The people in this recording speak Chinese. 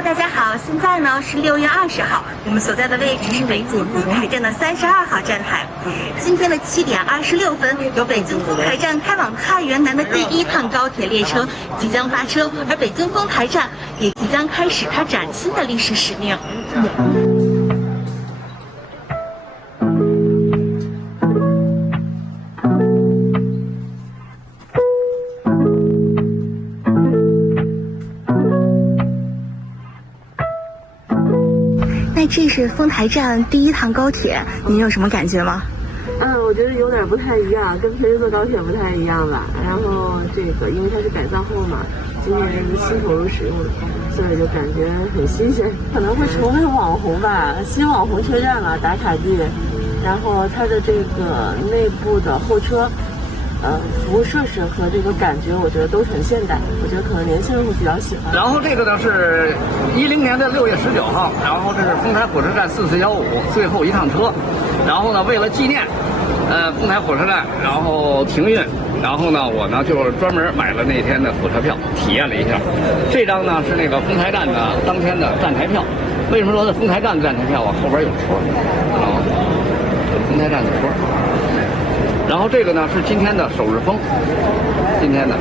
Hello， 大家好，现在呢是6月20号，我们所在的位置是北京丰台站的32号站台。今天的7点26分，由北京丰台站开往太原南的第1趟高铁列车即将发车，而北京丰台站也即将开始它崭新的历史使命。那这是丰台站第1趟高铁，您有什么感觉吗？我觉得有点不太一样，跟平时坐高铁不太一样吧。然后这个因为它是改造后嘛，今年新投入使用，所以就感觉很新鲜。可能会成为网红吧，新网红车站了，打卡地。然后它的这个内部的候车，服务设施和这个感觉，我觉得都很现代。我觉得可能年轻人会比较喜欢。然后这个呢是10年的6月19号，然后这是丰台火车站4415最后一趟车。然后呢，为了纪念，丰台火车站然后停运，然后呢我呢就是专门买了那天的火车票，体验了一下。这张呢是那个丰台站的当天的站台票。为什么说是丰台站的站台票啊？后边有戳，丰台站的戳。然后这个呢是今天的首日封，今天的。